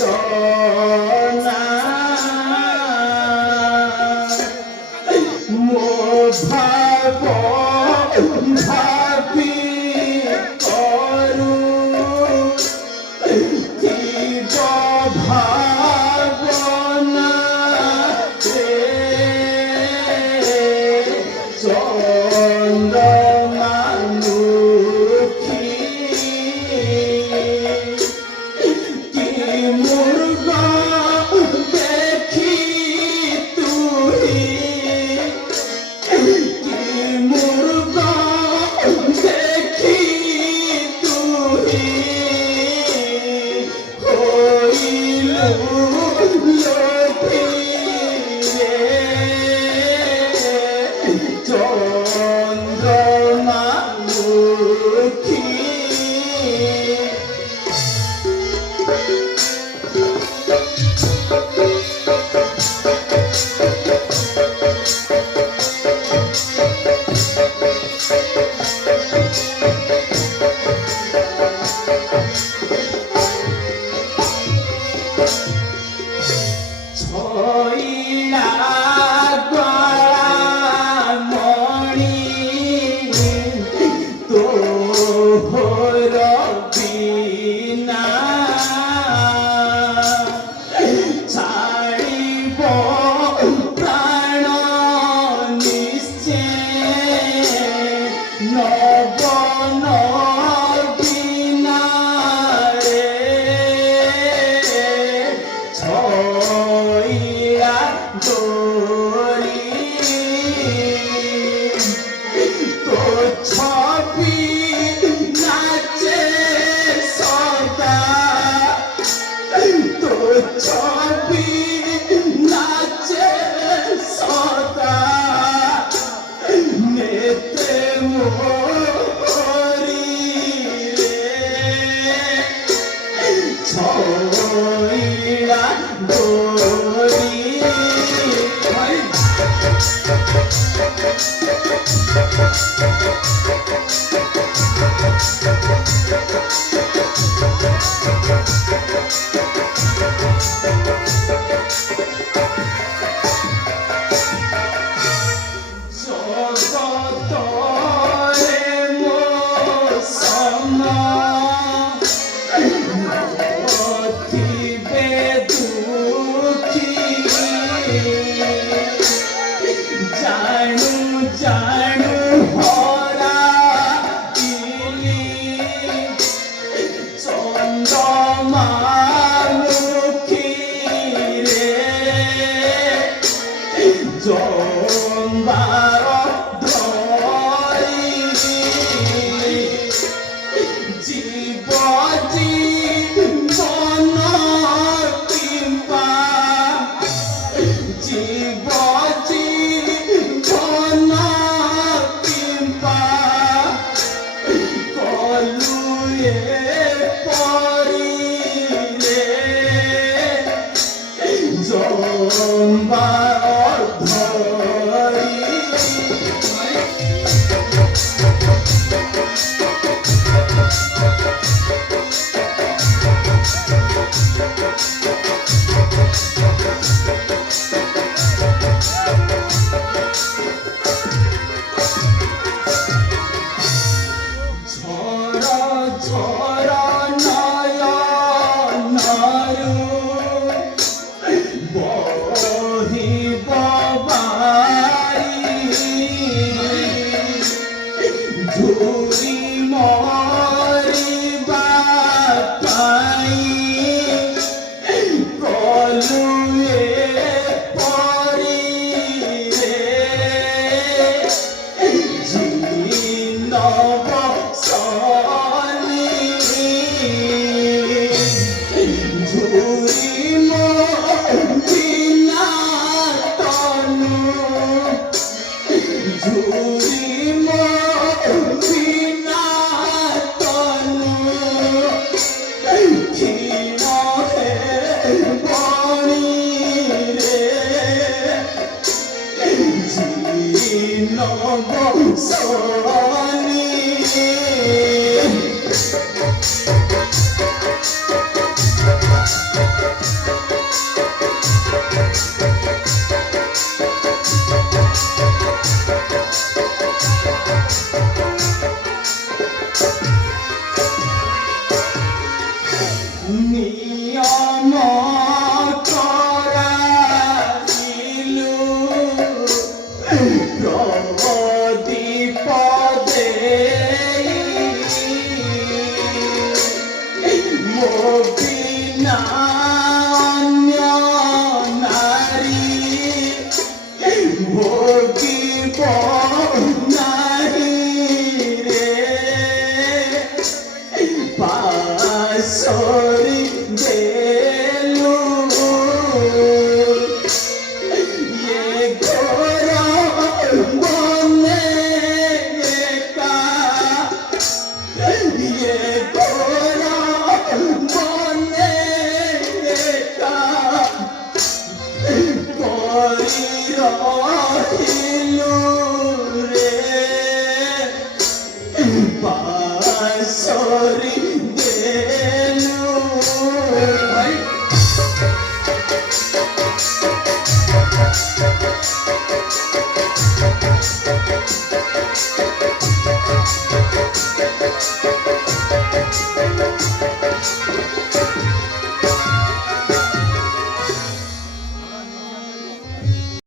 বেদনা মো ভাব ভাবি করু জীব ভাবনা রে চন্দ্রমানুখী কি মুর্গ দেখি তুই কি মুর্গ দেখি তুই হইলু লোভী রে চন্দ্রমানুখী ছইলা গলামণি তোহর বিনা ছাড়িব প্রাণ নিশ্চে নবন বিনা রে ছইলা দোরি তো ছবি নাচে সদা তো ছবি নাচে সদা নেতে মোরি রে ছইলা দোরি জগতরে মো সম নথিবে দুঃখী জানু জানু হরা ইলি চন্দ্রমানুখী রে জম্বার ধরি জীব জীবন কিম্বা জীব জীবন কিম্বা কলুয়ে পরি রে জম্বার ধরি ঝড় ঝড় নয়নরু বহিব বারি ধুরি মরিবা পাই কলুয়ে পরি রে জিনব সনি ধুরি বিনা তনু ধুরি বিনা তনু ক্ষীণ হে বনি রে জিনব সনি নিয়ম করাইলু প্রদীপ দেই মো বিনা অন্য নারী ভোগিব নাহি রে পাশরি গেলু এ ঘোর বনে একা এ ঘোর বনে একা করি রহিলু রে